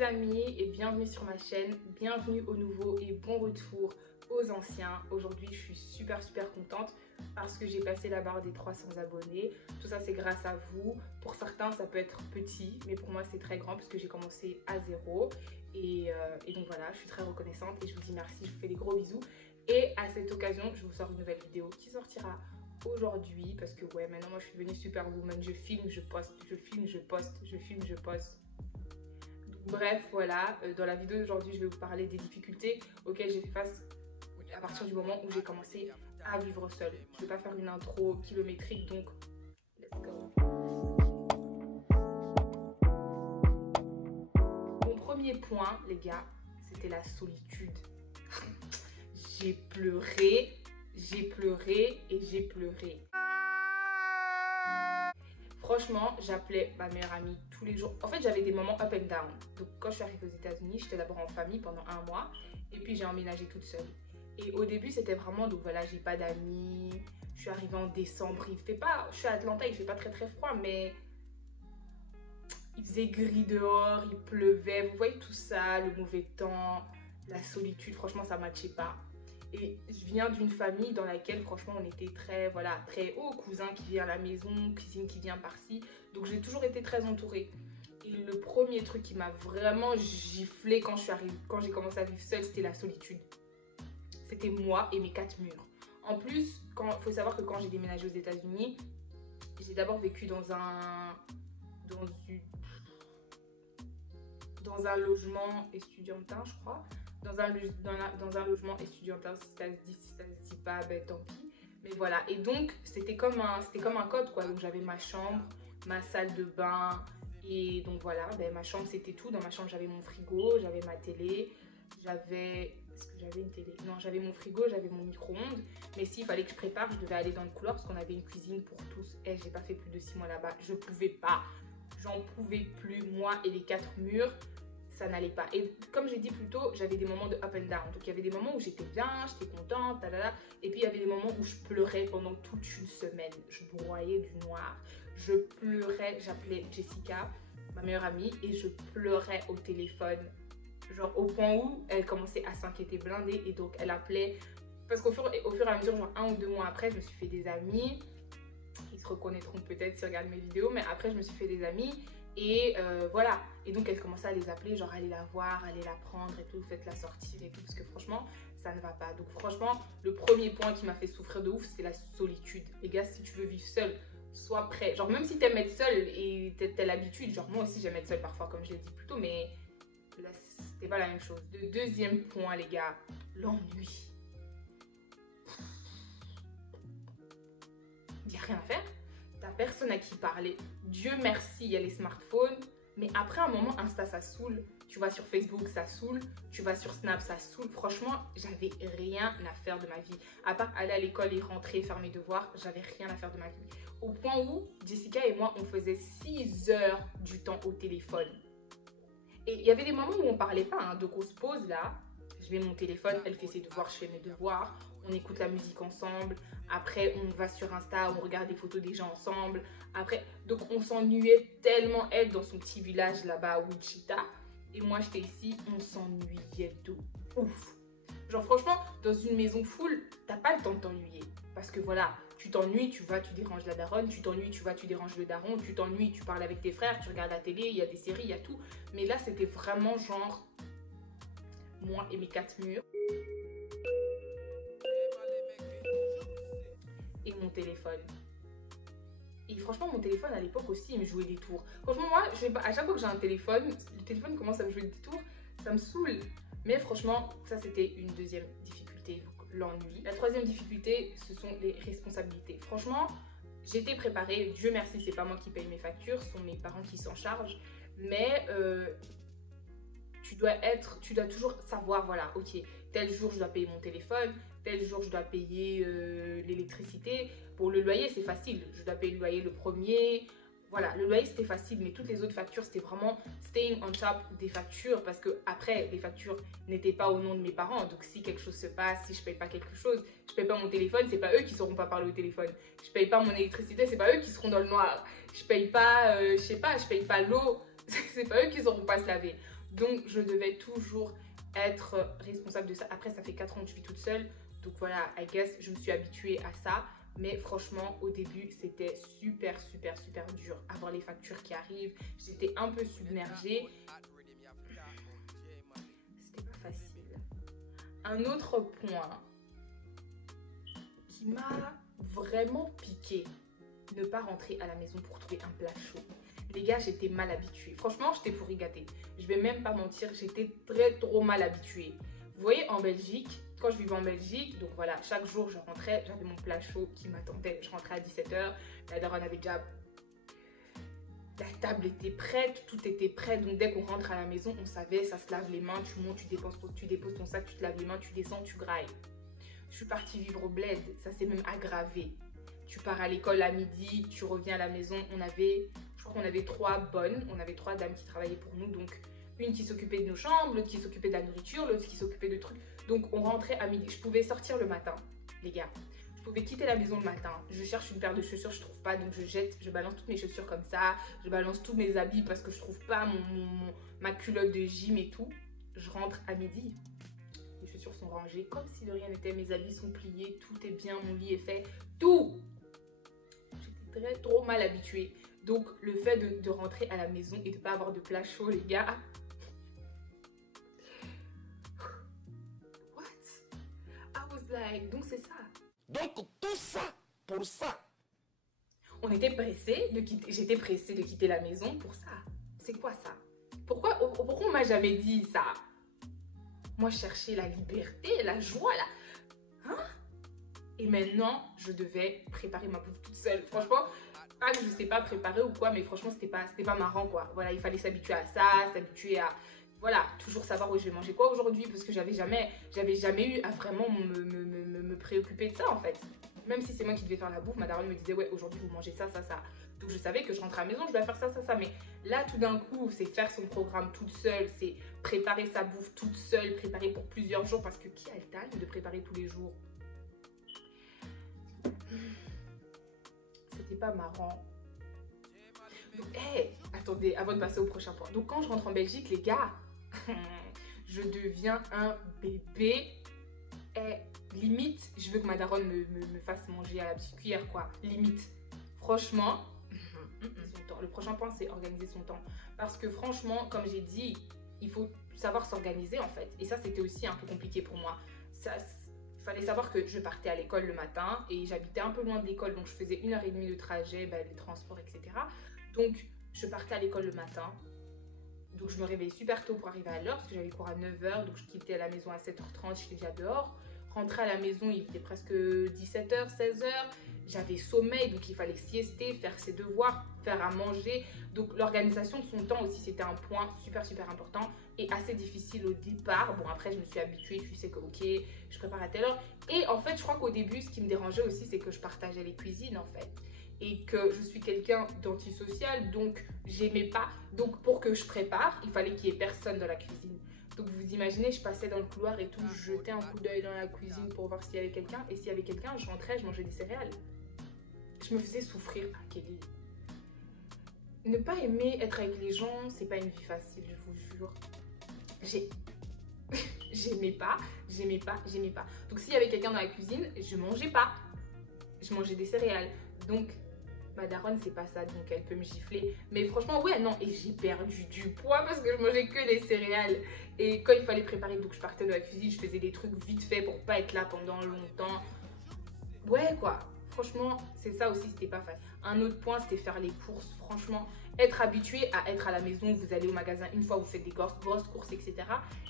les amis et bienvenue sur ma chaîne, bienvenue aux nouveaux et bon retour aux anciens. Aujourd'hui je suis super contente parce que j'ai passé la barre des 300 abonnés. Tout ça c'est grâce à vous. Pour certains ça peut être petit mais pour moi c'est très grand parce que j'ai commencé à zéro. Et donc voilà, je suis très reconnaissante et je vous dis merci, je vous fais des gros bisous. Et à cette occasion je vous sors une nouvelle vidéo qui sortira aujourd'hui parce que ouais, maintenant moi je suis devenue superwoman, je filme, je poste, je filme, je poste, je filme, je poste. Bref, voilà, dans la vidéo d'aujourd'hui, je vais vous parler des difficultés auxquelles j'ai fait face à partir du moment où j'ai commencé à vivre seule. Je ne vais pas faire une intro kilométrique, donc let's go. Mon premier point, les gars, c'était la solitude. J'ai pleuré et j'ai pleuré. Franchement, j'appelais ma meilleure amie tous les jours. En fait, j'avais des moments up and down. Donc, quand je suis arrivée aux États-Unis, j'étais d'abord en famille pendant 1 mois. Et puis, j'ai emménagé toute seule. Et au début, c'était vraiment, donc voilà, j'ai pas d'amis. Je suis arrivée en décembre. Il fait pas, je suis à Atlanta, il fait pas très froid, mais il faisait gris dehors, il pleuvait. Vous voyez tout ça, le mauvais temps, la solitude. Franchement, ça matchait pas. Et je viens d'une famille dans laquelle franchement on était très haut, cousin qui vient à la maison, cuisine qui vient par-ci. Donc j'ai toujours été très entourée. Et le premier truc qui m'a vraiment giflé quand j'ai commencé à vivre seule, c'était la solitude. C'était moi et mes 4 murs. En plus, il faut savoir que quand j'ai déménagé aux États-Unis, j'ai d'abord vécu dans un logement estudiantin, je crois. Dans un logement estudiantin, si ça se dit, si ça se dit pas, ben tant pis. Mais voilà, et donc c'était comme un code quoi. Donc j'avais ma chambre, ma salle de bain, et donc voilà, ben ma chambre c'était tout. Dans ma chambre j'avais mon frigo, j'avais ma télé, est-ce que j'avais une télé? Non, j'avais mon frigo, j'avais mon micro-ondes. Mais s'il fallait que je prépare, je devais aller dans le couloir parce qu'on avait une cuisine pour tous. Et j'ai pas fait plus de 6 mois là-bas, je pouvais pas. J'en pouvais plus, moi et les 4 murs. Ça n'allait pas. Et comme j'ai dit plus tôt, j'avais des moments de up and down. Donc il y avait des moments où j'étais bien, j'étais contente, talala. Et puis il y avait des moments où je pleurais pendant toute une semaine. Je broyais du noir. Je pleurais, j'appelais Jessica, ma meilleure amie, et je pleurais au téléphone. Genre au point où elle commençait à s'inquiéter blindée. Et donc elle appelait. Parce qu'au fur et à mesure, genre 1 ou 2 mois après, je me suis fait des amis. Ils se reconnaîtront peut-être s'ils regardent mes vidéos. Mais après, je me suis fait des amis. Et voilà, et donc elle commençait à les appeler, genre allez la voir, allez la prendre et tout, faites-la sortir et tout, parce que franchement ça ne va pas. Donc franchement le premier point qui m'a fait souffrir de ouf, c'est la solitude. Les gars, si tu veux vivre seul, sois prêt. Genre même si t'aimes être seul et t'as l'habitude, genre moi aussi j'aime être seule parfois comme je l'ai dit plus tôt, mais là c'était pas la même chose. Le deuxième point les gars, l'ennui. Il n'y a rien à faire. T'as personne à qui parler. Dieu merci, il y a les smartphones. Mais après un moment, Insta, ça saoule. Tu vas sur Facebook, ça saoule. Tu vas sur Snap, ça saoule. Franchement, j'avais rien à faire de ma vie. À part aller à l'école et rentrer, faire mes devoirs, j'avais rien à faire de ma vie. Au point où Jessica et moi, on faisait 6 heures du temps au téléphone. Et il y avait des moments où on parlait pas. Hein. Donc on se pose là. Je mets mon téléphone, elle fait ses devoirs, je fais mes devoirs. On écoute la musique ensemble. Après, on va sur Insta, on regarde des photos des gens ensemble. Après, donc on s'ennuyait tellement, elle dans son petit village là-bas à Wichita. Et moi, j'étais ici, on s'ennuyait de ouf. Genre franchement, dans une maison full, t'as pas le temps de t'ennuyer. Parce que voilà, tu t'ennuies, tu vas, tu déranges la daronne. Tu t'ennuies, tu vas, tu déranges le daron. Tu t'ennuies, tu parles avec tes frères, tu regardes la télé, il y a des séries, il y a tout. Mais là, c'était vraiment genre moi et mes 4 murs. Et mon téléphone. Et franchement, mon téléphone à l'époque aussi, il me jouait des tours. Franchement, moi, à chaque fois que j'ai un téléphone, le téléphone commence à me jouer des tours, ça me saoule. Mais franchement, ça c'était une deuxième difficulté, l'ennui. La troisième difficulté, ce sont les responsabilités. Franchement, j'étais préparée. Dieu merci, c'est pas moi qui paye mes factures, ce sont mes parents qui s'en chargent. Mais tu dois toujours savoir, voilà, ok, tel jour je dois payer mon téléphone, tel jour je dois payer l'électricité. Pour le loyer, c'est facile, je dois payer le loyer le premier. Voilà, le loyer c'était facile, mais toutes les autres factures c'était vraiment staying on top des factures parce que après les factures n'étaient pas au nom de mes parents. Donc si quelque chose se passe, si je paye pas quelque chose, je paye pas mon téléphone, c'est pas eux qui sauront pas parler au téléphone. Je paye pas mon électricité, c'est pas eux qui seront dans le noir. Je paye pas, je sais pas, je paye pas l'eau, c'est pas eux qui sauront pas se laver. Donc, je devais toujours être responsable de ça. Après, ça fait 4 ans que je vis toute seule. Donc voilà, I guess, je me suis habituée à ça. Mais franchement, au début, c'était super dur. Avoir les factures qui arrivent, j'étais un peu submergée. C'était pas facile. Un autre point qui m'a vraiment piqué, ne pas rentrer à la maison pour trouver un plat chaud. Les gars, j'étais mal habituée. Franchement, j'étais pourri gâtée. Je vais même pas mentir, j'étais trop mal habituée. Vous voyez, en Belgique, quand je vivais en Belgique, donc voilà, chaque jour je rentrais, j'avais mon plat chaud qui m'attendait. Je rentrais à 17 h, la daronne avait déjà... La table était prête, tout était prêt. Donc dès qu'on rentre à la maison, on savait, ça se lave les mains, tu montes, tu déposes ton sac, tu te laves les mains, tu descends, tu grailles. Je suis partie vivre au bled, ça s'est même aggravé. Tu pars à l'école à midi, tu reviens à la maison, je crois qu'on avait 3 bonnes, on avait 3 dames qui travaillaient pour nous, donc une qui s'occupait de nos chambres, l'autre qui s'occupait de la nourriture, l'autre qui s'occupait de trucs. Donc on rentrait à midi, je pouvais sortir le matin, les gars. Je pouvais quitter la maison le matin, je cherche une paire de chaussures, je trouve pas, donc je balance toutes mes chaussures comme ça, je balance tous mes habits parce que je trouve pas ma culotte de gym et tout. Je rentre à midi, les chaussures sont rangées comme si de rien n'était, mes habits sont pliés, tout est bien, mon lit est fait, tout. J'étais trop mal habituée. Donc le fait de rentrer à la maison et de pas avoir de plat chaud, les gars. What? I was like, donc c'est ça. Donc tout ça pour ça. On était pressés de quitter, j'étais pressée de quitter la maison pour ça. C'est quoi ça? Pourquoi on m'a jamais dit ça? Moi je cherchais la liberté, la joie, là. Hein? Et maintenant, je devais préparer ma bouffe toute seule. Franchement, pas que je sais pas préparer ou quoi, mais franchement, c'était pas marrant, quoi. Voilà, il fallait s'habituer à ça, s'habituer à... Voilà, toujours savoir où je vais manger quoi aujourd'hui, parce que j'avais jamais eu à vraiment me préoccuper de ça, en fait. Même si c'est moi qui devais faire la bouffe, ma daronne me disait, ouais, aujourd'hui, vous mangez ça. Donc, je savais que je rentre à la maison, je dois faire ça. Mais là, tout d'un coup, c'est faire son programme toute seule, c'est préparer sa bouffe toute seule, préparer pour plusieurs jours, parce que qui a le temps de préparer tous les jours? C'était pas marrant. Donc, hey, attendez, avant de passer au prochain point. Donc, quand je rentre en Belgique, les gars, je deviens un bébé. Et limite, je veux que ma daronne me fasse manger à la petite cuillère, quoi. Limite. Franchement, son temps. Le prochain point, c'est organiser son temps. Parce que franchement, comme j'ai dit, il faut savoir s'organiser, en fait. Et ça, c'était aussi un peu compliqué pour moi. Il fallait savoir que je partais à l'école le matin et j'habitais un peu loin de l'école, donc je faisais 1h30 de trajet, les transports, etc. Donc, je partais à l'école le matin. Donc, je me réveillais super tôt pour arriver à l'heure parce que j'avais cours à 9 h. Donc, je quittais la maison à 7 h 30, j'étais déjà dehors. Rentrer à la maison, il était presque 17 h, 16 h. J'avais sommeil, donc il fallait siester, faire ses devoirs, faire à manger. Donc, l'organisation de son temps aussi, c'était un point super important et assez difficile au départ. Bon, après, je me suis habituée, tu sais que, ok, je prépare à telle heure. Et en fait, je crois qu'au début, ce qui me dérangeait aussi, c'est que je partageais les cuisines, en fait. Et que je suis quelqu'un d'antisocial, donc j'aimais pas. Donc, pour que je prépare, il fallait qu'il y ait personne dans la cuisine. Donc, vous imaginez, je passais dans le couloir et tout, je jetais un coup d'œil dans la cuisine pour voir s'il y avait quelqu'un. Et s'il y avait quelqu'un, je rentrais, je mangeais des céréales. Je me faisais souffrir. Ah, Kelly. Ne pas aimer être avec les gens, c'est pas une vie facile, je vous jure. J'aimais pas. Donc, s'il y avait quelqu'un dans la cuisine, je mangeais pas. Je mangeais des céréales. Donc, ma daronne, c'est pas ça, donc elle peut me gifler. Mais franchement, ouais, non, et j'ai perdu du poids parce que je mangeais que des céréales. Et quand il fallait préparer, donc je partais de la cuisine, je faisais des trucs vite fait pour pas être là pendant longtemps. Ouais, quoi. Franchement, c'est ça aussi, c'était pas facile. Un autre point, c'était faire les courses. Franchement, être habitué à être à la maison, vous allez au magasin une fois, vous faites des grosses courses, etc.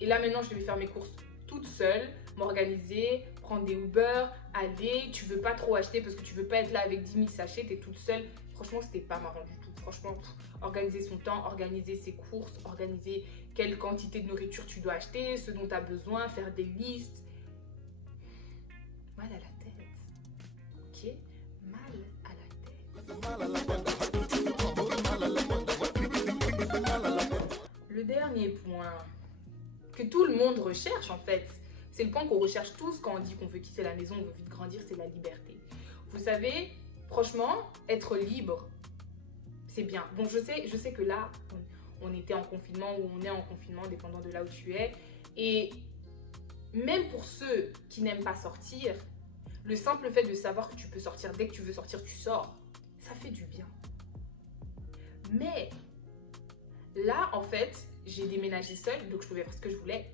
Et là, maintenant, je devais faire mes courses toute seule, m'organiser, prendre des Uber, aller, tu veux pas trop acheter parce que tu veux pas être là avec 10 000 sachets, t'es toute seule. Franchement, c'était pas marrant du tout. Franchement, organiser son temps, organiser ses courses, organiser quelle quantité de nourriture tu dois acheter, ce dont tu as besoin, faire des listes. Mal à la tête. Ok? Mal à la tête. Le dernier point que tout le monde recherche en fait, c'est le point qu'on recherche tous quand on dit qu'on veut quitter la maison, on veut vite grandir, c'est la liberté. Vous savez, franchement, être libre, c'est bien. Bon, je sais que là, on était en confinement ou on est en confinement, dépendant de là où tu es. Et même pour ceux qui n'aiment pas sortir, le simple fait de savoir que tu peux sortir dès que tu veux sortir, tu sors, ça fait du bien. Mais là, en fait, j'ai déménagé seule, donc je pouvais faire ce que je voulais.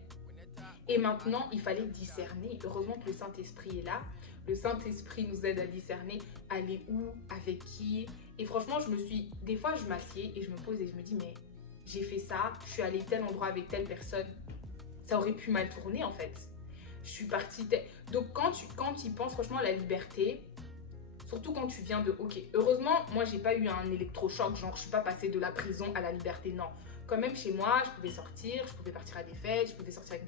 Et maintenant, il fallait discerner. Heureusement que le Saint-Esprit est là. Le Saint-Esprit nous aide à discerner aller où, avec qui. Et franchement, des fois, je m'assieds et je me pose et je me dis, mais j'ai fait ça, je suis allée tel endroit avec telle personne. Ça aurait pu mal tourner, en fait. Je suis partie... Donc, quand tu y penses, franchement, la liberté, surtout quand tu viens de... Ok, heureusement, moi, j'ai pas eu un électrochoc, genre, je suis pas passée de la prison à la liberté, non. Quand même, chez moi, je pouvais sortir, je pouvais partir à des fêtes, je pouvais sortir avec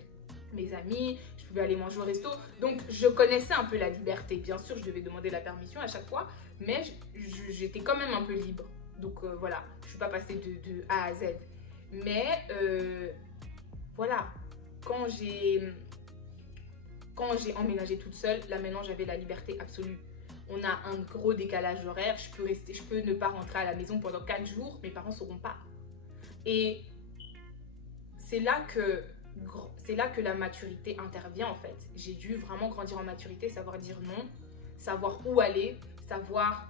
mes amis, je pouvais aller manger au resto. Donc, je connaissais un peu la liberté. Bien sûr, je devais demander la permission à chaque fois, mais j'étais quand même un peu libre. Donc, voilà, je suis pas passée de A à Z. Mais, voilà, quand j'ai emménagé toute seule, là maintenant j'avais la liberté absolue. On a un gros décalage horaire, je peux ne pas rentrer à la maison pendant 4 jours, mes parents ne sauront pas. Et c'est là que la maturité intervient en fait. J'ai dû vraiment grandir en maturité, savoir dire non, savoir où aller, savoir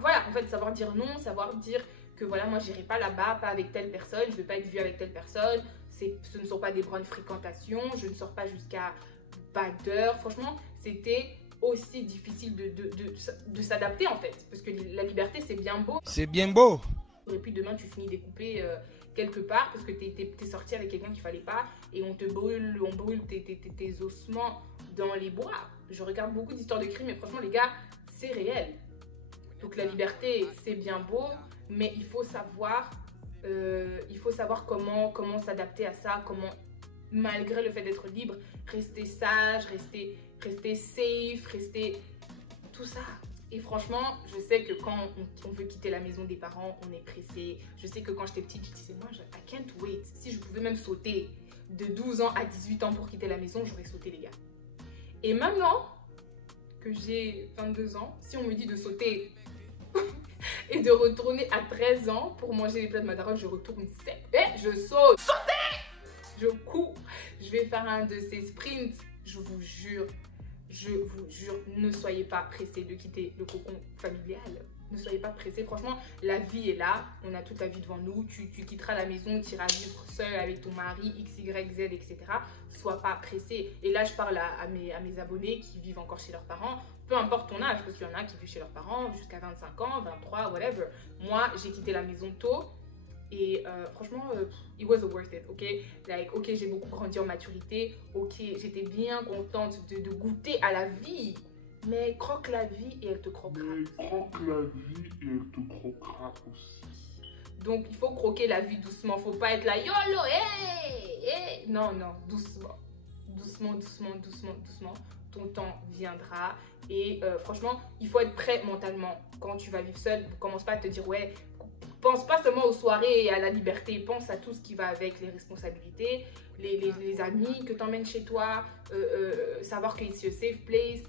voilà, en fait, savoir dire non, savoir dire que voilà, moi j'irai pas là-bas, pas avec telle personne, je veux pas être vue avec telle personne, ce ne sont pas des bonnes fréquentations, je ne sors pas jusqu'à pas d'heure. Franchement, c'était aussi difficile de s'adapter en fait, parce que la liberté c'est bien beau. C'est bien beau. Et puis demain tu finis découpé quelque part parce que t'es sorti avec quelqu'un qu'il fallait pas et on brûle tes ossements dans les bois. Je regarde beaucoup d'histoires de crimes, mais franchement les gars, c'est réel. Donc la liberté c'est bien beau, mais il faut savoir comment s'adapter à ça, comment, malgré le fait d'être libre, rester sage, rester safe, rester tout ça. Et franchement, je sais que quand on veut quitter la maison des parents, on est pressé. Je sais que quand j'étais petite, je disais, moi, I can't wait. Si je pouvais même sauter de 12 ans à 18 ans pour quitter la maison, j'aurais sauté, les gars. Et maintenant que j'ai 22 ans, si on me dit de sauter et de retourner à 13 ans pour manger les plats de Madara, je retourne sec. Et je saute. Sautez! Je cours. Je vais faire un de ces sprints. Je vous jure, ne soyez pas pressés de quitter le cocon familial. Ne soyez pas pressés. Franchement, la vie est là. On a toute la vie devant nous. Tu quitteras la maison, tu iras vivre seul avec ton mari, X, Y, Z, etc. Sois pas pressé. Et là, je parle à mes abonnés qui vivent encore chez leurs parents. Peu importe ton âge, parce qu'il y en a qui vivent chez leurs parents jusqu'à 25 ans, 23, whatever. Moi, j'ai quitté la maison tôt. Et franchement, it was worth it, ok? Like, ok, j'ai beaucoup grandi en maturité. Ok, j'étais bien contente de goûter à la vie. Mais croque la vie et elle te croquera. Aussi. Donc, il faut croquer la vie doucement. Faut pas être là, YOLO, hey, hey. Non, doucement. Doucement. Ton temps viendra. Et franchement, il faut être prêt mentalement. Quand tu vas vivre seul, commence pas à te dire, ouais, pense pas seulement aux soirées et à la liberté. Pense à tout ce qui va avec, les responsabilités, les amis que tu emmènes chez toi, savoir que c'est a safe place.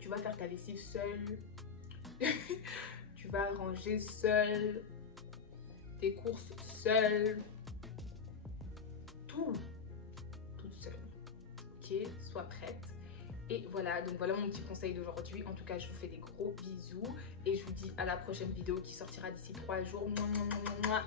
Tu vas faire ta lessive seule. Tu vas ranger seule. Tes courses seule. Toute seule. Ok, sois prête. Et voilà, donc voilà mon petit conseil d'aujourd'hui. En tout cas, je vous fais des gros bisous. Et je vous dis à la prochaine vidéo qui sortira d'ici 3 jours. Mouah, mouah, mouah, mouah.